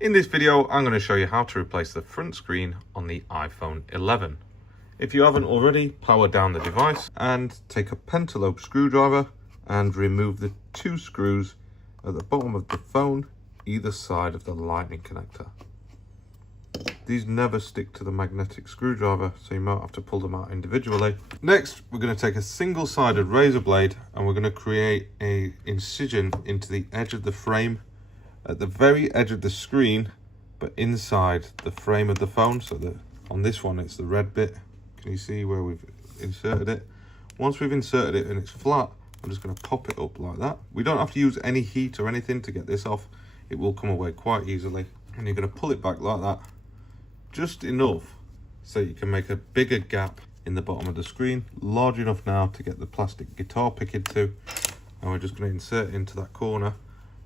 In this video, I'm going to show you how to replace the front screen on the iPhone 11. If you haven't already, power down the device and take a pentalobe screwdriver and remove the two screws at the bottom of the phone, either side of the lightning connector. These never stick to the magnetic screwdriver, so you might have to pull them out individually. Next, we're going to take a single-sided razor blade and we're going to create an incision into the edge of the frame at the very edge of the screen, but inside the frame of the phone. So on this one, it's the red bit. Can you see where we've inserted it? Once we've inserted it and it's flat, I'm just going to pop it up like that. We don't have to use any heat or anything to get this off. It will come away quite easily. And you're going to pull it back like that, just enough so you can make a bigger gap in the bottom of the screen, large enough now to get the plastic guitar pick into. And we're just going to insert it into that corner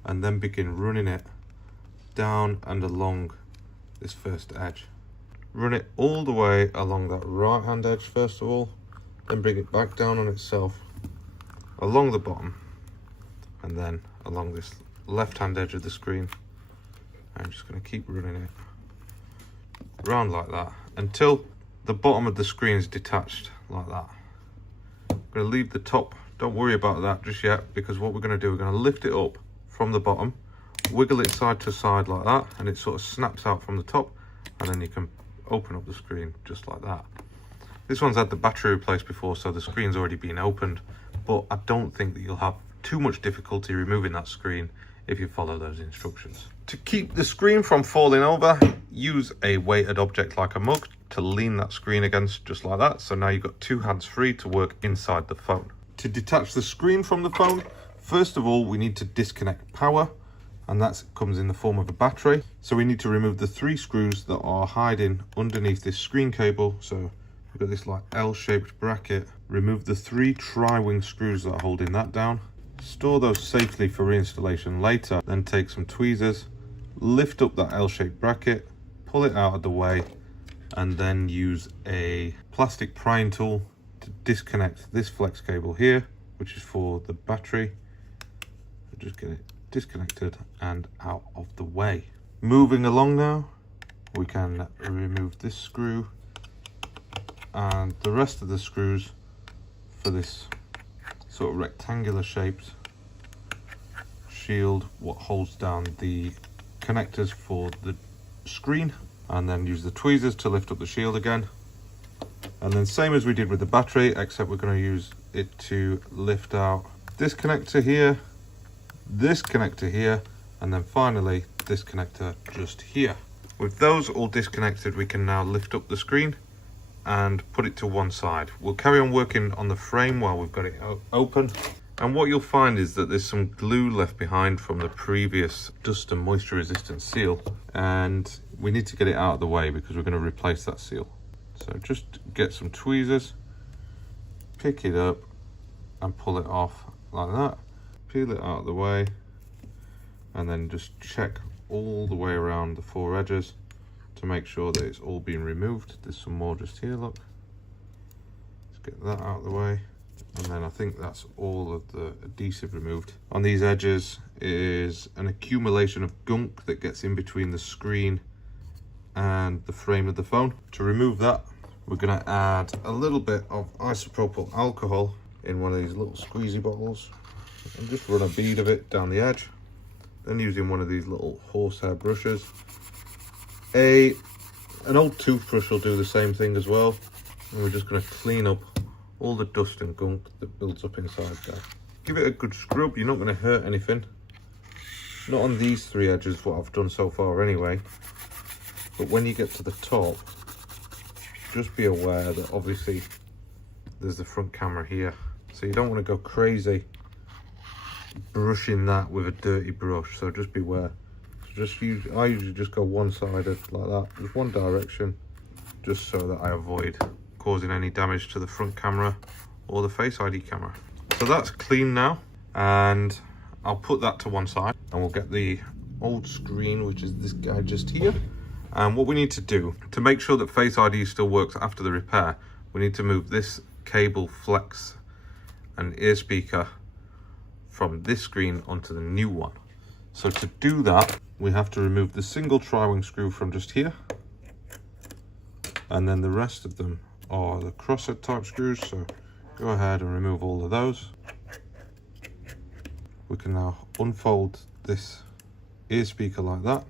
and then begin running it down and along this first edge. Run it all the way along that right hand edge first of all, then bring it back down on itself along the bottom and then along this left hand edge of the screen. I'm just going to keep running it round like that until the bottom of the screen is detached like that. I'm going to leave the top, don't worry about that just yet, because what we're going to do, we're going to lift it up from the bottom, wiggle it side to side like that, and it sort of snaps out from the top, and then you can open up the screen just like that. This one's had the battery replaced before, so the screen's already been opened, but I don't think that you'll have too much difficulty removing that screen if you follow those instructions. To keep the screen from falling over, use a weighted object like a mug to lean that screen against, just like that. So now you've got two hands free to work inside the phone. To detach the screen from the phone, first of all, we need to disconnect power, and that comes in the form of a battery. So we need to remove the three screws that are hiding underneath this screen cable. So we've got this like L-shaped bracket. Remove the three tri-wing screws that are holding that down. Store those safely for reinstallation later. Then take some tweezers, lift up that L-shaped bracket, pull it out of the way, and then use a plastic prying tool to disconnect this flex cable here, which is for the battery. Just get it disconnected and out of the way. Moving along now, we can remove this screw and the rest of the screws for this sort of rectangular shaped shield, what holds down the connectors for the screen, and then use the tweezers to lift up the shield again. And then same as we did with the battery, except we're going to use it to lift out this connector here, and then finally this connector just here. With those all disconnected, we can now lift up the screen and put it to one side. We'll carry on working on the frame while we've got it open. And what you'll find is that there's some glue left behind from the previous dust and moisture resistant seal, and we need to get it out of the way because we're going to replace that seal. So just get some tweezers, pick it up and pull it off like that. Peel it out of the way and then just check all the way around the four edges to make sure that it's all been removed. There's some more just here, look. Let's get that out of the way. And then I think that's all of the adhesive removed. On these edges is an accumulation of gunk that gets in between the screen and the frame of the phone. To remove that, we're going to add a little bit of isopropyl alcohol in one of these little squeezy bottles and just run a bead of it down the edge. Then using one of these little horsehair brushes, an old toothbrush will do the same thing as well, and we're just going to clean up all the dust and gunk that builds up inside there. Give it a good scrub. You're not going to hurt anything, not on these three edges, what I've done so far anyway, but when you get to the top, just be aware that obviously there's the front camera here, so you don't want to go crazy brushing that with a dirty brush, so just beware. So I usually just go one-sided like that, just one direction, just so that I avoid causing any damage to the front camera or the Face ID camera. So that's clean now, and I'll put that to one side and we'll get the old screen, which is this guy just here. And what we need to do to make sure that Face ID still works after the repair, we need to move this cable flex and ear speaker from this screen onto the new one. So to do that, we have to remove the single tri-wing screw from just here. And then the rest of them are the crosshead type screws. So go ahead and remove all of those. We can now unfold this ear speaker like that.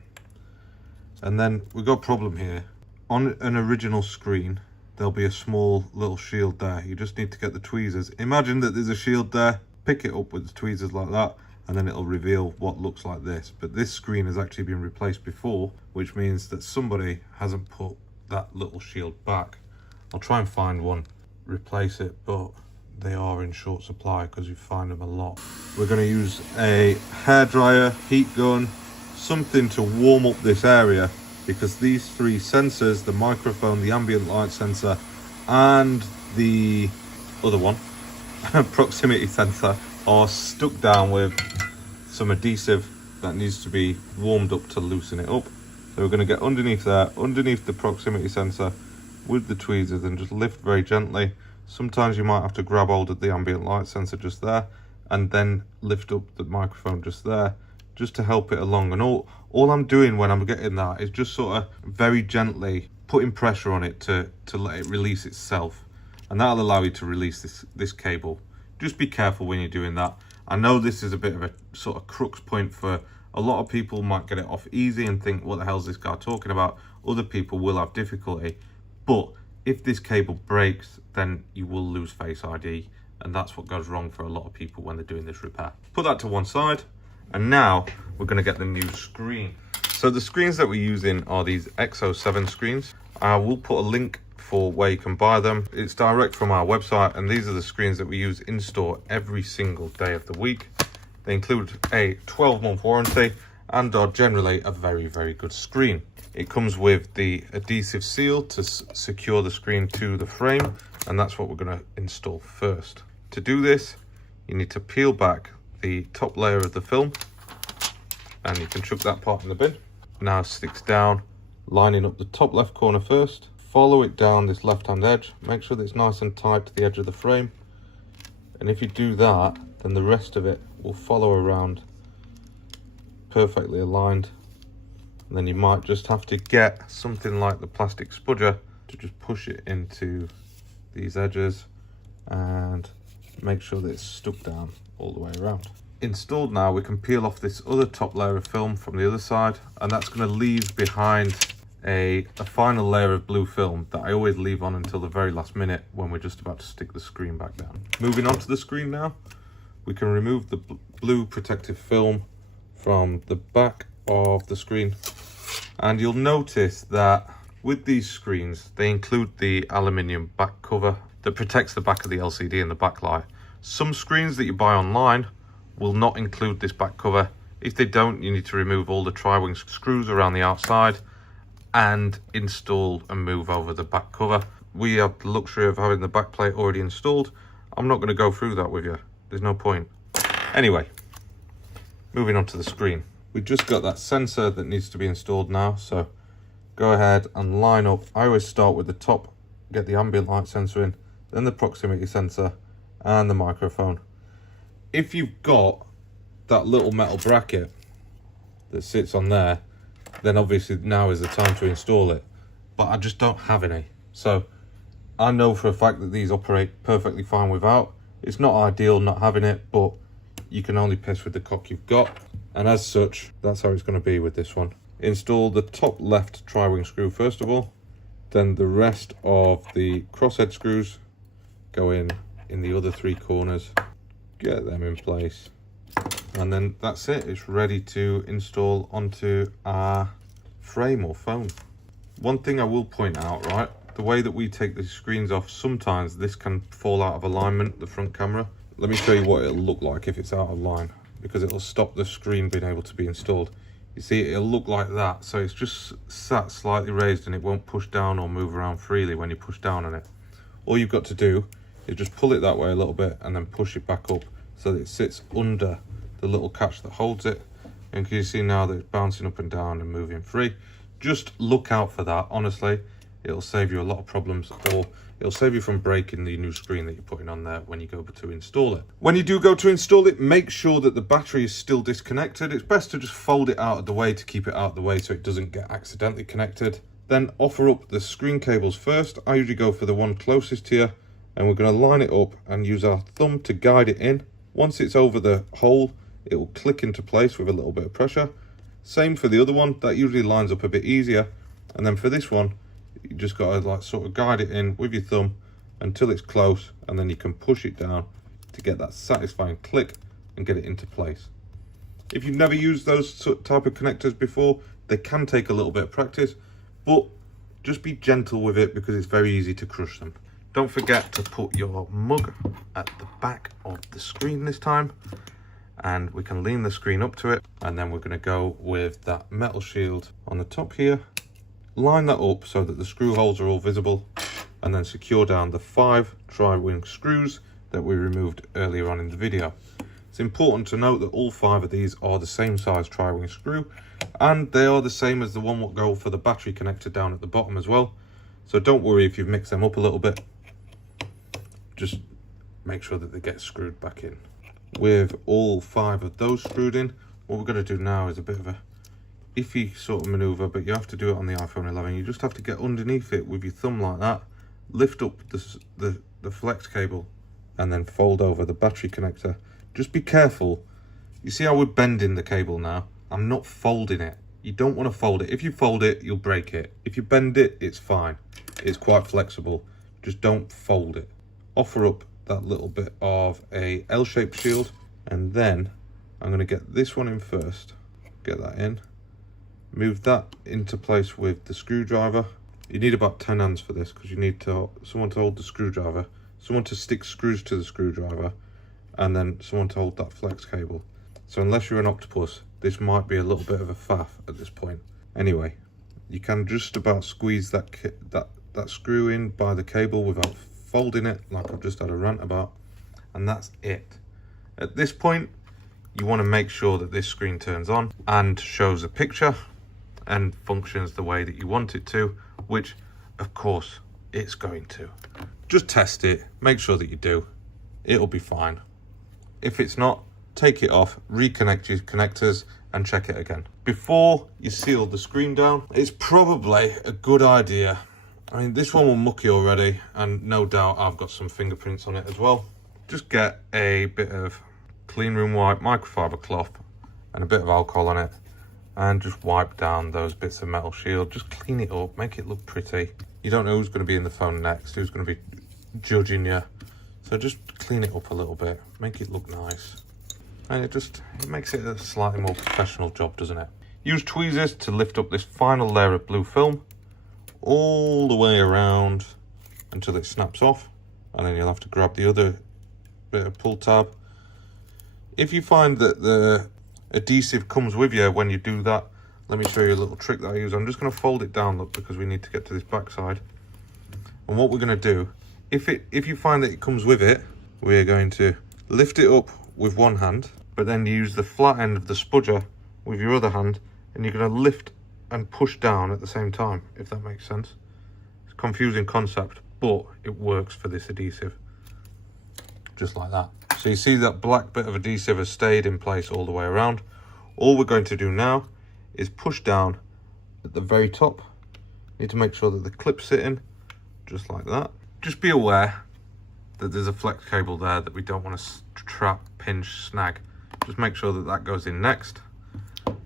And then we've got a problem here. On an original screen, there'll be a small little shield there. You just need to get the tweezers. Imagine that there's a shield there, pick it up with the tweezers like that, and then it'll reveal what looks like this. But this screen has actually been replaced before, which means that somebody hasn't put that little shield back. I'll try and find one, replace it, but they are in short supply because you find them a lot. We're going to use a hairdryer, heat gun, something to warm up this area, because these three sensors, the microphone, the ambient light sensor, and the other one, proximity sensor, are stuck down with some adhesive that needs to be warmed up to loosen it up. So we're going to get underneath there, underneath the proximity sensor with the tweezers, and just lift very gently. Sometimes you might have to grab hold of the ambient light sensor just there, and then lift up the microphone just there, just to help it along. And all I'm doing when I'm getting that is just sort of very gently putting pressure on it to let it release itself, and that'll allow you to release this cable. Just be careful when you're doing that. I know this is a bit of a sort of crux point for a lot of people. Might get it off easy and think, what the hell's this guy talking about? Other people will have difficulty, but if this cable breaks, then you will lose Face ID, and that's what goes wrong for a lot of people when they're doing this repair. Put that to one side, and now we're going to get the new screen. So the screens that we're using are these XO7 screens. I will put a link for where you can buy them. It's direct from our website, and these are the screens that we use in store every single day of the week. They include a 12-month warranty and are generally a very, very good screen. It comes with the adhesive seal to secure the screen to the frame, and that's what we're going to install first. To do this, you need to peel back the top layer of the film, and you can chuck that part in the bin. Now it sticks down, lining up the top left corner first. Follow it down this left-hand edge. Make sure that it's nice and tight to the edge of the frame. And if you do that, then the rest of it will follow around perfectly aligned. And then you might just have to get something like the plastic spudger to just push it into these edges and make sure that it's stuck down all the way around. Installed now, we can peel off this other top layer of film from the other side, and that's going to leave behind a final layer of blue film that I always leave on until the very last minute when we're just about to stick the screen back down. Moving on to the screen now, we can remove the blue protective film from the back of the screen, and you'll notice that with these screens they include the aluminium back cover that protects the back of the LCD and the backlight. Some screens that you buy online will not include this back cover. If they don't, you need to remove all the tri-wing screws around the outside and install and move over the back cover. We have the luxury of having the back plate already installed. I'm not going to go through that with you, there's no point. Anyway, moving on to the screen. We've just got that sensor that needs to be installed now, so go ahead and line up. I always start with the top, get the ambient light sensor in, then the proximity sensor and the microphone. If you've got that little metal bracket that sits on there, then obviously now is the time to install it, but I just don't have any. So I know for a fact that these operate perfectly fine without. It's not ideal not having it, but you can only piss with the cock you've got, and as such, that's how it's going to be with this one. Install the top left tri-wing screw first of all, then the rest of the crosshead screws go in the other three corners, get them in place, and then that's it. It's ready to install onto our frame or phone. One thing I will point out, right, the way that we take the screens off, sometimes this can fall out of alignment, the front camera. Let me show you what it'll look like if it's out of line, because it'll stop the screen being able to be installed. You see, it'll look like that, so it's just sat slightly raised and it won't push down or move around freely when you push down on it. All you've got to do is just pull it that way a little bit and then push it back up so that it sits under the little catch that holds it. And can you see now that it's bouncing up and down and moving free? Just look out for that, honestly. it'll save you a lot of problems, or it'll save you from breaking the new screen that you're putting on there when you go to install it. When you do go to install it, make sure that the battery is still disconnected. It's best to just fold it out of the way to keep it out of the way so it doesn't get accidentally connected. Then offer up the screen cables first. I usually go for the one closest to you, and we're going to line it up and use our thumb to guide it in. Once it's over the hole, it will click into place with a little bit of pressure. Same for the other one, that usually lines up a bit easier. And then for this one, you just got to like sort of guide it in with your thumb until it's close, and then you can push it down to get that satisfying click and get it into place. If you've never used those type of connectors before, they can take a little bit of practice, but just be gentle with it because it's very easy to crush them. Don't forget to put your mug at the back of the screen this time, and we can lean the screen up to it, and then we're going to go with that metal shield on the top here. Line that up so that the screw holes are all visible, and then secure down the 5 tri-wing screws that we removed earlier on in the video. It's important to note that all 5 of these are the same size tri-wing screw, and they are the same as the one that go for the battery connector down at the bottom as well. So don't worry if you've mixed them up a little bit, just make sure that they get screwed back in. With all 5 of those screwed in, what we're going to do now is a bit of a iffy sort of maneuver, but you have to do it on the iPhone 11. You just have to get underneath it with your thumb like that, lift up the flex cable, and then fold over the battery connector. Just be careful. You see how we're bending the cable now? I'm not folding it. You don't want to fold it. If you fold it, you'll break it. If you bend it, it's fine. It's quite flexible. Just don't fold it. Offer up that little bit of a L-shaped shield, and then I'm going to get this one in first. Get that in. Move that into place with the screwdriver. You need about 10 hands for this because you need someone to hold the screwdriver, someone to stick screws to the screwdriver, and then someone to hold that flex cable. So unless you're an octopus, this might be a little bit of a faff at this point. Anyway, you can just about squeeze that screw in by the cable without folding it, like I've just had a rant about, and that's it. At this point, you want to make sure that this screen turns on and shows a picture and functions the way that you want it to, which of course it's going to. Just test it, make sure that you do. It'll be fine. If it's not, take it off, reconnect your connectors and check it again. Before you seal the screen down, it's probably a good idea. I mean, this one will mucky already, and no doubt I've got some fingerprints on it as well. Just get a bit of clean room wipe, microfiber cloth, and a bit of alcohol on it, and just wipe down those bits of metal shield. Just clean it up, make it look pretty. You don't know who's going to be in the phone next, who's going to be judging you. So just clean it up a little bit, make it look nice. And it makes it a slightly more professional job, doesn't it? Use tweezers to lift up this final layer of blue film all the way around until it snaps off, and then you'll have to grab the other bit of pull tab. If you find that the adhesive comes with you when you do that, let me show you a little trick that I use. I'm just going to fold it down, look, because we need to get to this back side. And what we're going to do, if you find that it comes with it, we're going to lift it up with one hand, but then use the flat end of the spudger with your other hand, and you're going to lift and push down at the same time, if that makes sense. It's a confusing concept, but it works for this adhesive. Just like that. So you see that black bit of adhesive has stayed in place all the way around. All we're going to do now is push down at the very top. You need to make sure that the clip's sitting, just like that. Just be aware that there's a flex cable there that we don't want to trap, pinch, snag. Just make sure that that goes in next.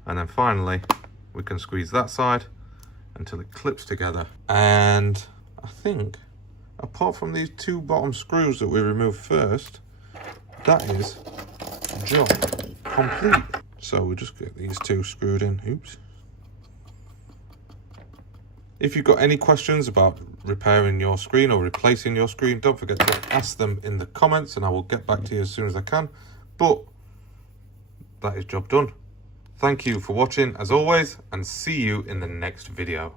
And then finally, we can squeeze that side until it clips together. And I think, apart from these 2 bottom screws that we removed first, that is job complete. So we'll just get these 2 screwed in. Oops. If you've got any questions about repairing your screen or replacing your screen, don't forget to ask them in the comments and I will get back to you as soon as I can. But that is job done. Thank you for watching as always, and see you in the next video.